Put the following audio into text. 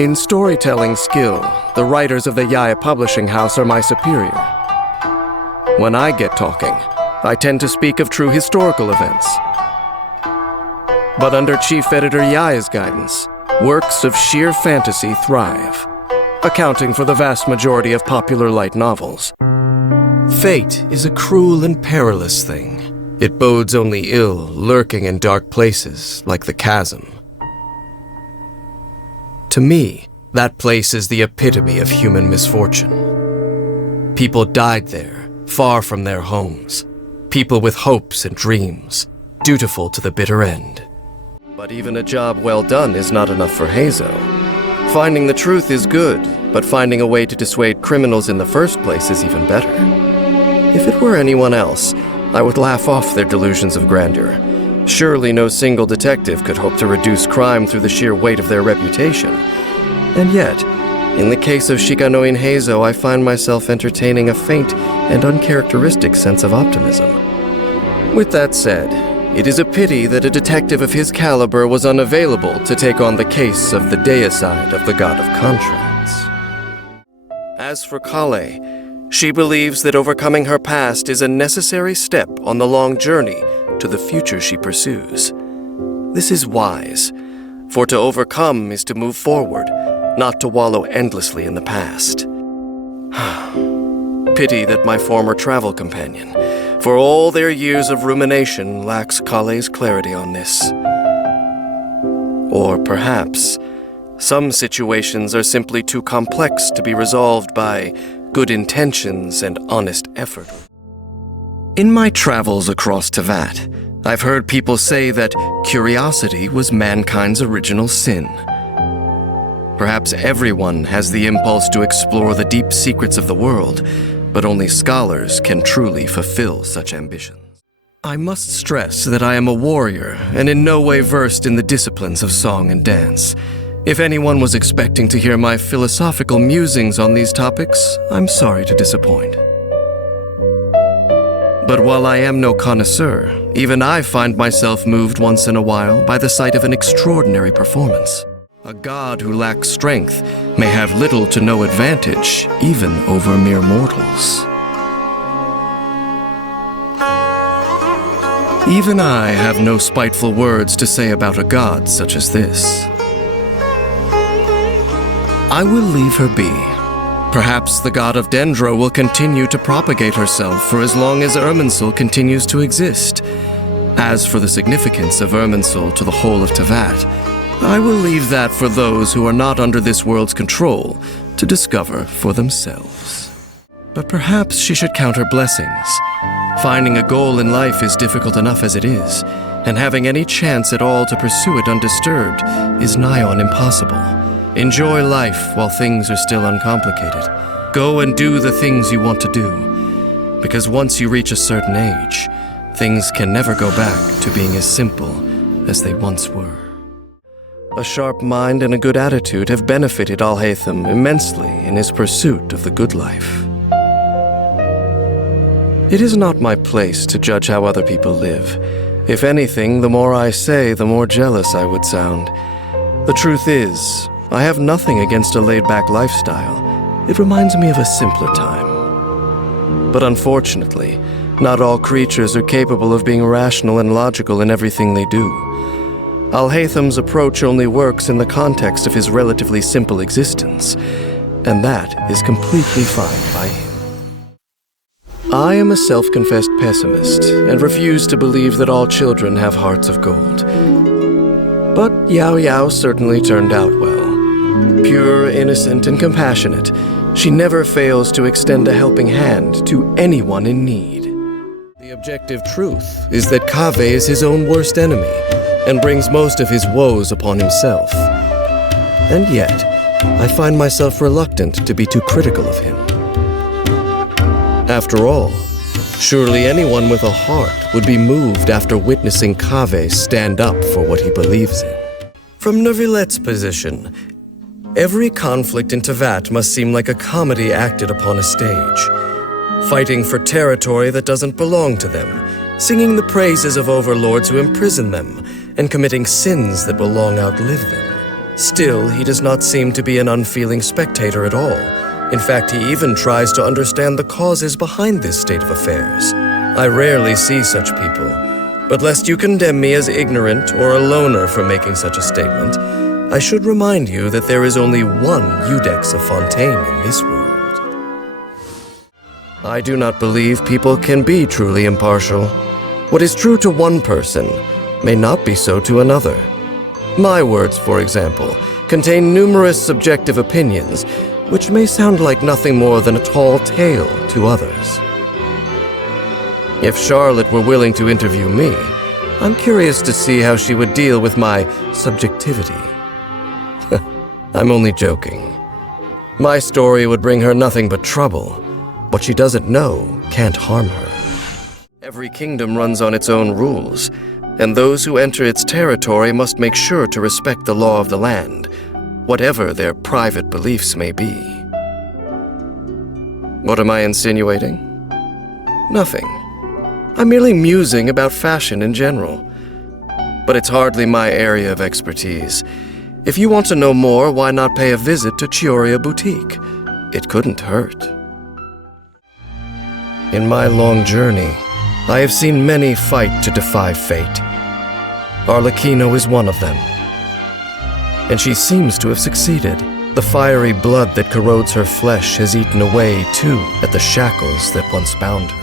In storytelling skill, the writers of the Yaya Publishing House are my superior. When I get talking, I tend to speak of true historical events. But under Chief Editor Yaya's guidance, works of sheer fantasy thrive, accounting for the vast majority of popular light novels. Fate is a cruel and perilous thing. It bodes only ill, lurking in dark places like the chasm. To me, that place is the epitome of human misfortune. People died there, far from their homes. People with hopes and dreams, dutiful to the bitter end. But even a job well done is not enough for Heizo. Finding the truth is good, but finding a way to dissuade criminals in the first place is even better. If it were anyone else, I would laugh off their delusions of grandeur. Surely no single detective could hope to reduce crime through the sheer weight of their reputation. And yet, in the case of Shikanoin Heizo, I find myself entertaining a faint and uncharacteristic sense of optimism. With that said, it is a pity that a detective of his caliber was unavailable to take on the case of the deicide of the god of contracts. As for Kale, she believes that overcoming her past is a necessary step on the long journey to the future she pursues. This is wise, for to overcome is to move forward, not to wallow endlessly in the past. Pity that my former travel companion, for all their years of rumination, lacks Kale's clarity on this. Or perhaps, some situations are simply too complex to be resolved by good intentions and honest effort. In my travels across Teyvat, I've heard people say that curiosity was mankind's original sin. Perhaps everyone has the impulse to explore the deep secrets of the world, but only scholars can truly fulfill such ambitions. I must stress that I am a warrior and in no way versed in the disciplines of song and dance. If anyone was expecting to hear my philosophical musings on these topics, I'm sorry to disappoint. But while I am no connoisseur, even I find myself moved once in a while by the sight of an extraordinary performance. A god who lacks strength may have little to no advantage, even over mere mortals. Even I have no spiteful words to say about a god such as this. I will leave her be. Perhaps the god of Dendro will continue to propagate herself for as long as Irminsul continues to exist. As for the significance of Irminsul to the whole of Teyvat, I will leave that for those who are not under this world's control to discover for themselves. But perhaps she should count her blessings. Finding a goal in life is difficult enough as it is, and having any chance at all to pursue it undisturbed is nigh on impossible. Enjoy life while things are still uncomplicated. Go and do the things you want to do, because once you reach a certain age, things can never go back to being as simple as they once were. A sharp mind and a good attitude have benefited Alhaitham immensely in his pursuit of the good life. It is not my place to judge how other people live. If anything, the more I say, the more jealous I would sound. The truth is, I have nothing against a laid-back lifestyle. It reminds me of a simpler time. But unfortunately, not all creatures are capable of being rational and logical in everything they do. Alhaitham's approach only works in the context of his relatively simple existence, and that is completely fine by him. I am a self-confessed pessimist and refuse to believe that all children have hearts of gold. But Yao Yao certainly turned out well. Pure, innocent, and compassionate, she never fails to extend a helping hand to anyone in need. The objective truth is that Kaveh is his own worst enemy and brings most of his woes upon himself. And yet, I find myself reluctant to be too critical of him. After all, surely anyone with a heart would be moved after witnessing Kaveh stand up for what he believes in. From Neuville's position, every conflict in Teyvat must seem like a comedy acted upon a stage. Fighting for territory that doesn't belong to them, singing the praises of overlords who imprison them, and committing sins that will long outlive them. Still, he does not seem to be an unfeeling spectator at all. In fact, he even tries to understand the causes behind this state of affairs. I rarely see such people, but lest you condemn me as ignorant or a loner for making such a statement, I should remind you that there is only one Iudex of Fontaine in this world. I do not believe people can be truly impartial. What is true to one person may not be so to another. My words, for example, contain numerous subjective opinions, which may sound like nothing more than a tall tale to others. If Charlotte were willing to interview me, I'm curious to see how she would deal with my subjectivity. I'm only joking. My story would bring her nothing but trouble. What she doesn't know can't harm her. Every kingdom runs on its own rules, and those who enter its territory must make sure to respect the law of the land, whatever their private beliefs may be. What am I insinuating? Nothing. I'm merely musing about fashion in general. But it's hardly my area of expertise. If you want to know more, why not pay a visit to Chioria Boutique? It couldn't hurt. In my long journey, I have seen many fight to defy fate. Arlecchino is one of them. And she seems to have succeeded. The fiery blood that corrodes her flesh has eaten away, too, at the shackles that once bound her.